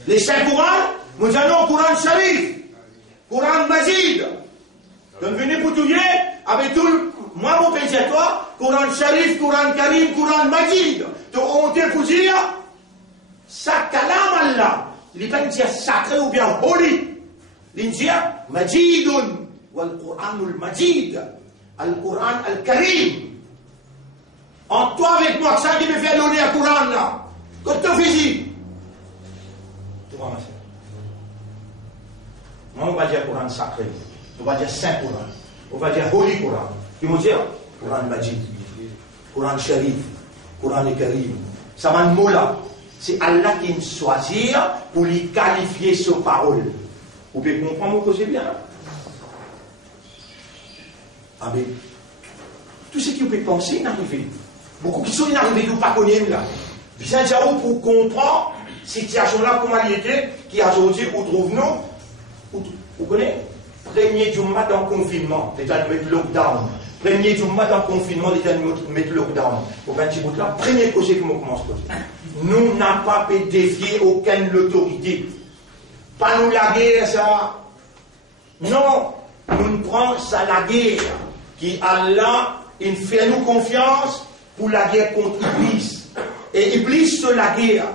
Les Saints Coran, nous disons non, Coran Sharif, Coran Majid. Donc venez pour tout dire, avec tout le. Moi, mon pays à toi, Coran Sharif, Coran Karim, Coran Majid. Donc on te pour dire, ça kalam Allah. Il n'est pas dire sacré ou bien holy. Il dit Majidun, wal Coranul Majid, al Coran al Karim. En toi avec moi, ça qui me fait donner un Coran là. Quand tu fais tu vois ma soeur. Moi, on va dire Coran sacré. On va dire Saint Coran. On va dire Holy Coran. Ils vont dire Coran Majid, Coran Sharif, Coran Karim. Ça va mot là. C'est Allah qui me choisit pour lui qualifier sa parole. Vous pouvez comprendre que c'est bien. Ah mais, tout ce que vous pouvez penser est arrivé. Beaucoup qui sont arrivés, vous ne pas connaissez là. Bien dire pour comprendre cette situation-là, comment elle était, qui a aujourd'hui, où trouve-nous, vous connaissez, premier du mois dans le confinement, déjà de mettre lockdown. Premier du mois dans le confinement, déjà de mettre lockdown. Au 20 bout là, premier projet que je commence à dire. Nous n'avons pas pu défier aucune autorité. Pas nous la guerre, ça. Non, nous prenons ça la guerre. Qui Allah, il fait nous confiance pour la guerre contre Iblis. Et Iblis, c'est la guerre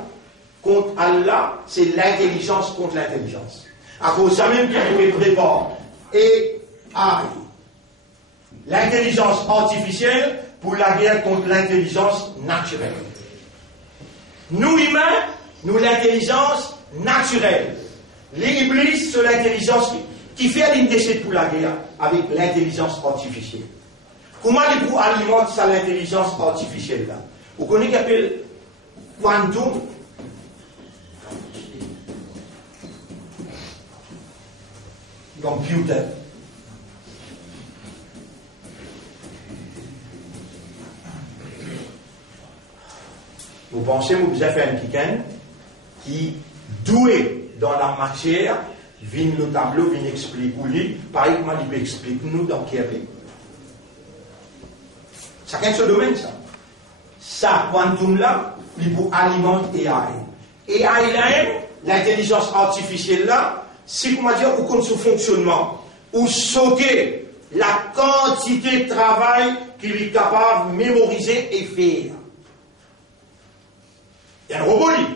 contre Allah, c'est l'intelligence contre l'intelligence. À cause de ça même qu'il pouvait prévoir et l'intelligence artificielle pour la guerre contre l'intelligence naturelle. Nous humains, nous l'intelligence naturelle. Les Iblis, c'est l'intelligence qui fait une décide pour la guerre avec l'intelligence artificielle. Comment il peut alimenter ça l'intelligence artificielle là? Vous connaissez ce qu'on appelle quantum? Computer. Vous pensez que vous avez fait un quelqu'un qui doué dans la matière, vient le tableau, vient expliquer, pareil comment il peut expliquer nous dans quel pays. Chacun ce domaine, ça. Ça, quantum là, il peut alimenter AI. AI là, l'intelligence artificielle là, si comment dire, ou comme ce fonctionnement, ou sauter la quantité de travail qu'il est capable de mémoriser et faire. Il y a un robot, lui.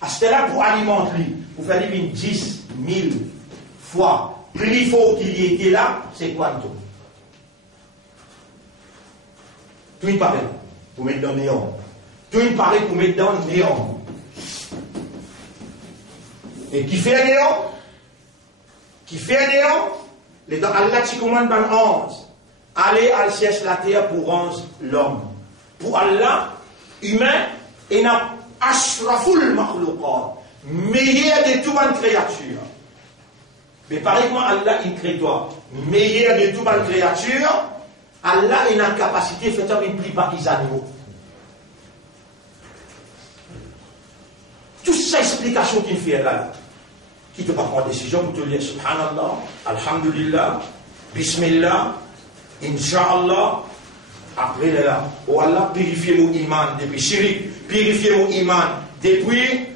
À ce là pour alimenter, pour faire 10 000 fois plus fort qu'il était là, c'est quantum. Tout il paraît pour mettre dans le néant. Tout il paraît pour mettre dans le néant. Et qui fait un néant? Qui fait un néant? Les dans Allah qui commande dans 11. Allez à chercher la terre pour rendre l'homme. Pour Allah, humain, et n'a ashraful makhlouqat, meilleur de toute bonne créature. Mais pareillement, Allah, il crée toi, meilleur de toute bonne créature. Allah a une capacité de faire une plus bas les animaux. Toutes ces explications qu'il fait là, qui te prend une décision pour te dire Subhanallah, Alhamdulillah, Bismillah, Inch'Allah, après là, oh Allah, purifiez mon iman depuis Shirik, purifiez mon iman depuis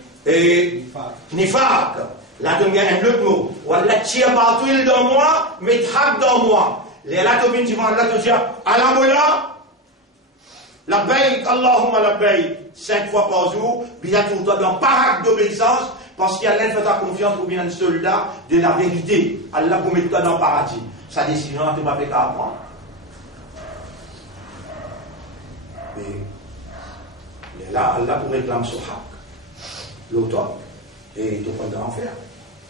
Nifaq. Là, tu as un autre mot. Oh Allah, tire partout dans moi, mais traque dans moi. Là, tu viens Allah te dire Alamoula, labbaik, Allahumma labbaik, 5 fois par jour, bien pour toi dans parak d'obéissance, parce qu'Allah fait ta confiance pour bien un soldat de la vérité. Allah pour mettre toi dans le paradis. sa décision n'a pas fait qu'à prendre. Mais là, Allah pour réclamer ce haq, l'automne, et tout le monde en faire.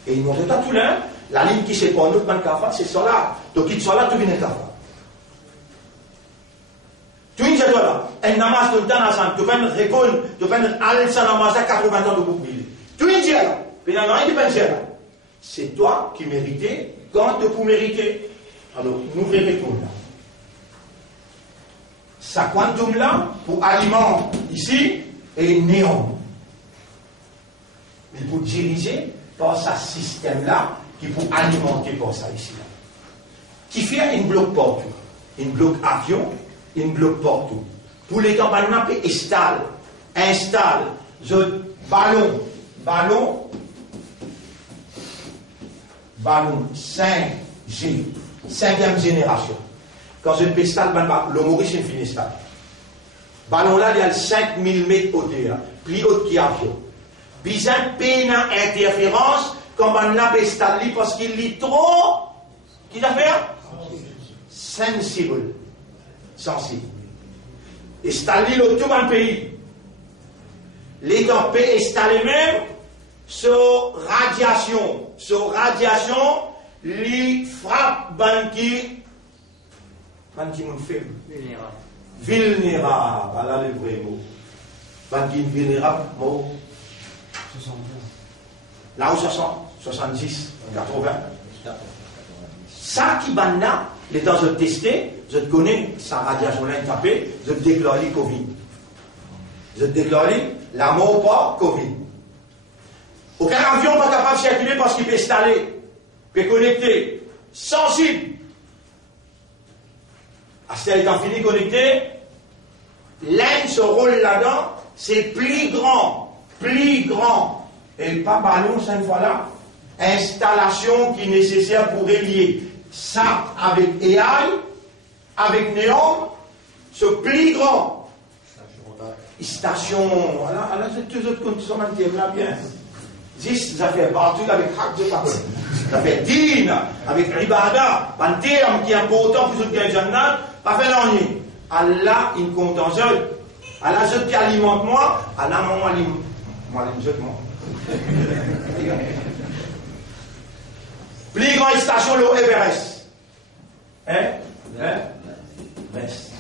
Et ils montrent à tout l'un, la ligne qui sépare notre ban kafat, c'est ça là. Donc, il soit là, tout vient kafat. Tu es là, un namaz de Danazan, tu peux répondre, tu peux aller sans namaz à 80 ans de bouclier. Tu es là, mais il n'y a rien qui peut là. C'est toi qui méritais quand tu peux mériter. Alors, nous vérifions là. Ça quantum là, pour aliment ici, est néant. Mais pour diriger par ce système-là, qui peut alimenter par ça ici. Là. Qui fait une bloc partout. Une bloc avion, une bloc partout. Pour les temps, on peut installe, ballon 5G, 5e génération. Quand je peux installer, le Maurice est fini stade. Ballon là, il y a 5000 mètres hauteur, plus haut qu'avion. Bizarre, peine interférence, comme on a installé parce qu'il est trop, qui t'a fait? Sensible. Installé le tout dans le pays. L'État peut installer même sur radiation, les frappes banquiers, vulnérable, voilà le vrai mot. Banquier vulnérable, mot 60. Là où 70, 80. Ça qui banne là, les temps de tester, je te connais, sa radiation là est tapée, je te déclare le Covid. Je te déclare la mort pas Covid. Aucun avion n'est pas capable de circuler parce qu'il peut installer, peut connecter, sensible. À ce étant fini connecté, l'un se roule là-dedans, c'est plus grand. Et pas ballon, cette fois-là, installation qui est nécessaire pour relier ça avec AI, avec néon, ce plus grand. Station, voilà, c'est tous autres conditions là bien. 10 affaires partout avec hack de parole. Ça fait 10 avec Ibada, un terme qui est important pour ceux qui ont Jannat, pas fait l'ennui. Allah, il compte en seul. Allah, ceux qui alimente moi, Allah, moi, moi. Plus grande station, le Everest. Everest.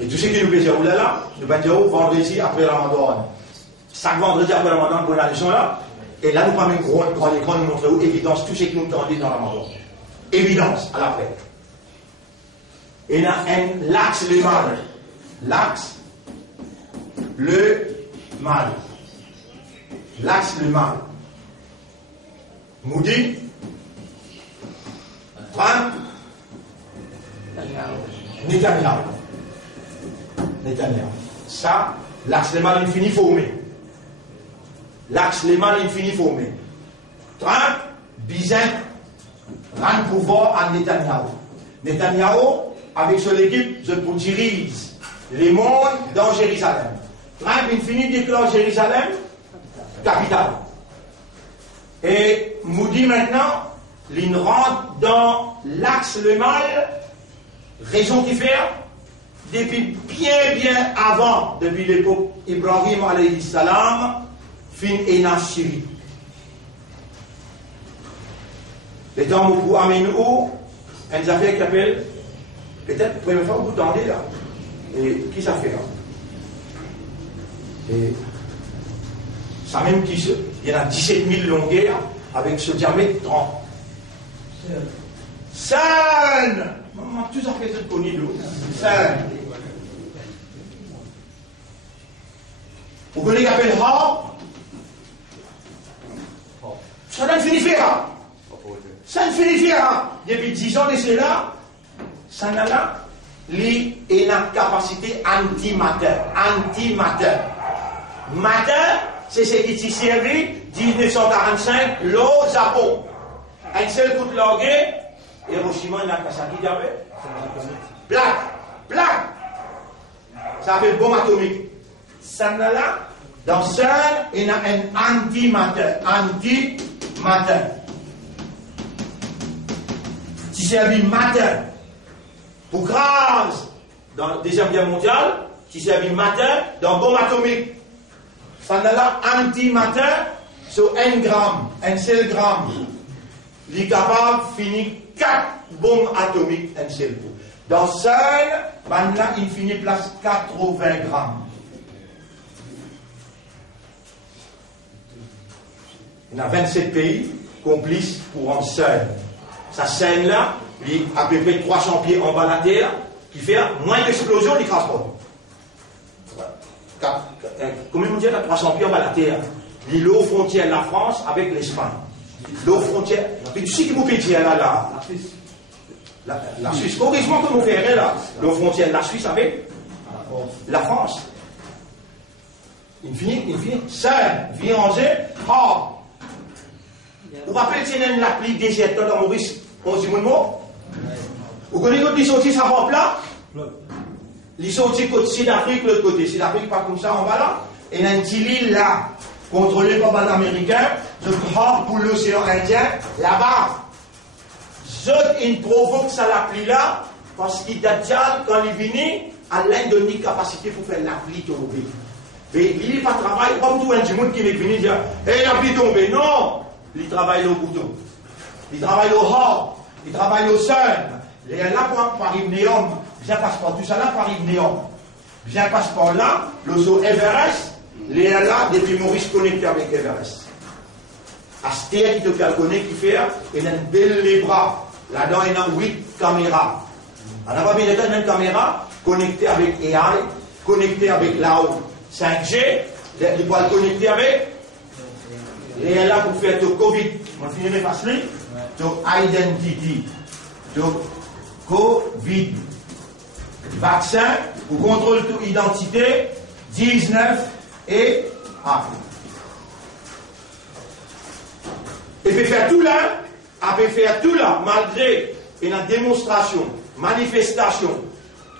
Et tout ce qui nous plaît, là, nous allons dire vendredi après Ramadan. Chaque vendredi après Ramadan, nous allons là. Et là, nous allons prendre l'écran, nous montrer où évidence tout ce qui nous tendait dans Ramadan. Évidence à la fête. Et il y a l'axe le mal. L'axe le mal. L'axe le mal. Moudi. Trump. Netanyahu. Ça, l'axe le mal infini formé. L'axe le mal infini formé. Trump, Bizet, rend pouvoir à Netanyahu. Netanyahu, avec son équipe, je vous dirige les mondes dans Jérusalem. Trump, infini déclare Jérusalem, capitale. Et nous dit maintenant, il rentre dans l'axe le mal, raison qui fait, depuis bien avant, depuis l'époque Ibrahim alayhi salam, fin et Syrie. Les temps où vous amenez où, une affaire qui appelle, peut-être, première fois que vous tendez là. Et qui ça fait là? Et ça même qui se. Il y en a 17 000 longueurs avec ce diamètre 30. Seul! Tout ça fait ce connu l'eau. Seul. Vous connaissez l'appel Ha? Ça ne finit pas. Ça ne finit pas. Depuis 10 ans de cela, ça n'a là, il y a une capacité antimatter. Matter, c'est ce qui s'est servi 1945, le Japon. Un seul coup de langue, Hiroshima et Nagasaki, il y avait plaque. Ça fait bombe atomique. Ça n'a là, dans seul, il y a un antimatter. qui servait matin pour grâce dans la Deuxième Guerre mondiale, qui servait matin dans bombe atomique. Ça n'a là anti-matin sur 1 gramme, 1 seul gramme. Il est capable de finir 4 bombes atomiques, un seul coup. Dans seul, là, il finit place 80 grammes. Il y a 27 pays complices pour un seul. Sa scène là, il est à peu près 300 pieds en bas de la terre, qui fait moins d'explosion, il crache pas. Comment on dit là, 300 pieds en bas de la terre? Il est l'eau frontière de la France avec l'Espagne. L'eau frontière. Mais tu sais qui vous fait dire là? La Suisse. Corrige-moi comment vous verrez là. L'eau frontière de la Suisse avec la France. Il finit, seul, virangé, hors. Vous vous rappelez, c'est une l'appli déserte dans Maurice, on dit mon mot? Vous connaissez quand ils sortent, ça va plat? Ils sortent côté Sud-Afrique, l'autre côté. Sud-Afrique, pas comme ça, en bas là. Et il y a un petit île là, contrôlé par les Américains, je crois pour l'océan Indien, là-bas. Il provoque ça l'appli là, parce qu'il Dajjal, quand il vient, à l'aide de une capacité pour faire l'appli tomber. Mais il n'est pas travail, comme tout un monde qui est venu dire, hé, l'appli tomber. Non! Il travaille au bouton. Il travaille au hors. Il travaille au sol. Il est là pour Paris Néom. Bien passeport, tout ça là, Paris Néom. Bien passeport là, le saut Everest, il est là depuis Maurice connecté avec Everest. Astéa qui te fait le connecter, qui fait, il a une belle les bras. Là-dedans, il y a 8 caméras. On a pas bien une caméra connectée avec AI, connectée avec la 5G, il peut le connecter avec. Il est là pour faire ton Covid. On finit par cela. Ton identity. Ton Covid. Vaccin pour contrôler toute identité. 19 et A. Et peut faire tout là. Peut faire tout là. Malgré une démonstration, manifestation.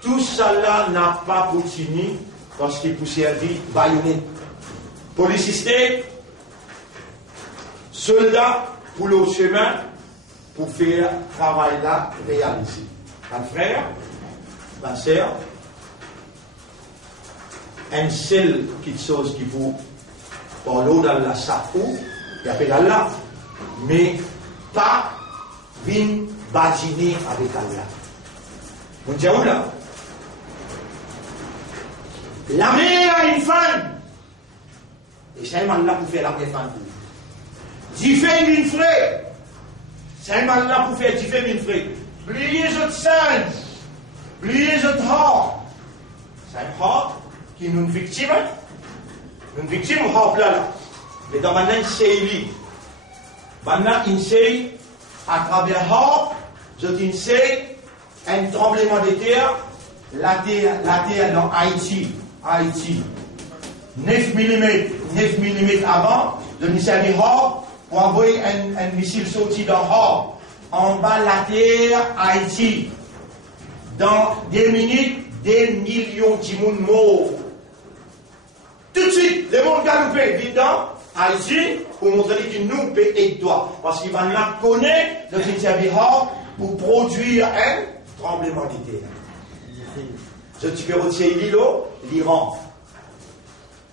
Tout ça là n'a pas continué parce qu'il peut servir baïonné. Policier. Soldats pour le chemin pour faire le travail là réalisé. Un frère, ma soeur, un seul petite chose qu'il faut pour l'eau dans la sapou, il appelle Allah, mais pas venir badiner avec Allah. Vous dites où là? La mère a une femme, et c'est un là pour faire la mère femme. Diffé min frère. C'est un mal là pour faire diffé min frère. Oubliez votre sang. Oubliez votre heart. C'est un heart qui est une victime. Une victime heart là. Mais dans maintenant, c'est lui. Maintenant, il sait, à travers heart, je dis c'est un tremblement de terre. La terre dans Haïti. 9 mm avant, je dis c'est un heart. Pour envoyer un missile sorti d'en haut, en bas de la terre, Haïti. Dans 2 minutes, des millions de monde morts. Tout de suite, le monde galopé, dedans, Haïti, pour montrer que nous, pays et doigts. Parce qu'il va nous connaître dans une service pour produire un tremblement de terre. Je dis que c'est l'Iran.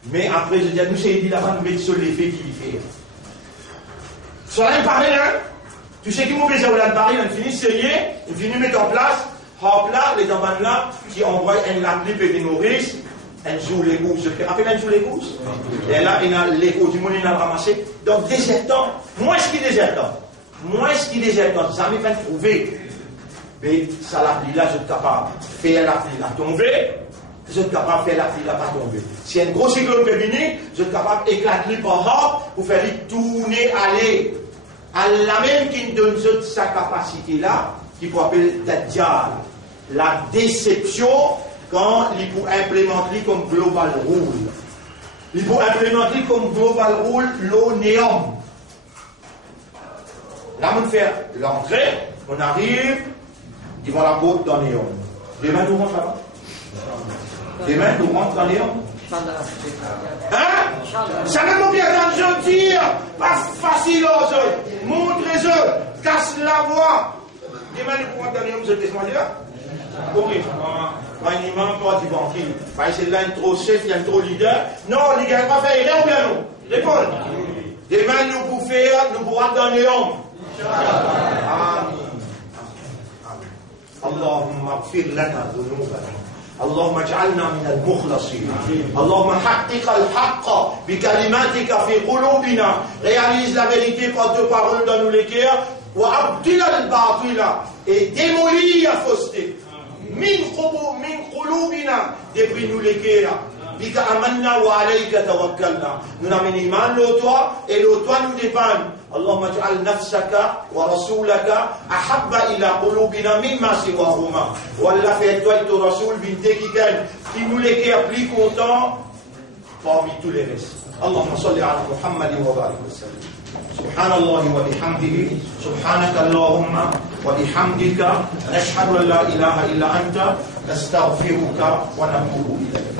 Mais après, je dis, nous, c'est là-bas, nous mettons sur l'effet qu'il fait. Sur un parler, hein? Tu sais qui m'ont plaisir à parler, il finit sérieux, il finit mettre en place, hop là, les enfants là, qui envoient un appli pour les nourrices, un jour les courses. Tu te rappelles un jour les courses? Et là, il y a l'écho du monde, il a ramassé. Donc, désertant, moi, ce qui est désertant, jamais fait trouver. Mais ça, l'appli là, je suis capable de faire l'appli là tomber, je suis capable de faire l'appli là pas tomber. Si un gros cyclone peut venir, je suis capable d'éclater par hop pour faire lui tourner, aller. À la même qui donne sa capacité là, qui peut appeler Dajjal, la déception quand il peut implémenter comme global rule. Il peut implémenter comme global rule l'eau néon. Là, on fait l'entrée, on arrive devant la porte dans néon. Demain, nous rentrons là-bas. Demain, nous rentrons dans néon. Hein? Ça ne peut bien entendre dire, pas facile aux autres. Montrez-eux, casse la voix. Demain, nous pouvons donner un autre là. Compris? Un imam pas du banquier. Parce que là, il y a trop chef, il y a trop leader. Non, les gars, pas faire rien ou bien non? Réponds. Demain, nous pouvons faire, nous pourrons donner homme. Amen. اللهم اغفر لنا ذنوبنا اللهم اجعلنا من المخلصين اللهم حقق الحق بكلماتك في قلوبنا réalise la vérité par deux paroles dans nos cœurs وابطل الباطل et démolis la fausseté من قلوبنا depuis nous les cœurs بك آمنا وعليك توكلنا nous n'avons iman le toi et le toi nous dépend اللهم اجعل نفسك ورسولك أحب إلى قلوبنا مما سواهما والله fait toi et ton rasoul qui nous les cœurs plus contents parmi tous les restes اللهم صل على محمد وبارك وسلم سبحان الله وبحمده سبحانك اللهم وبحمدك نشهد أن لا إله إلا أنت نستغفرك ونتوب إليك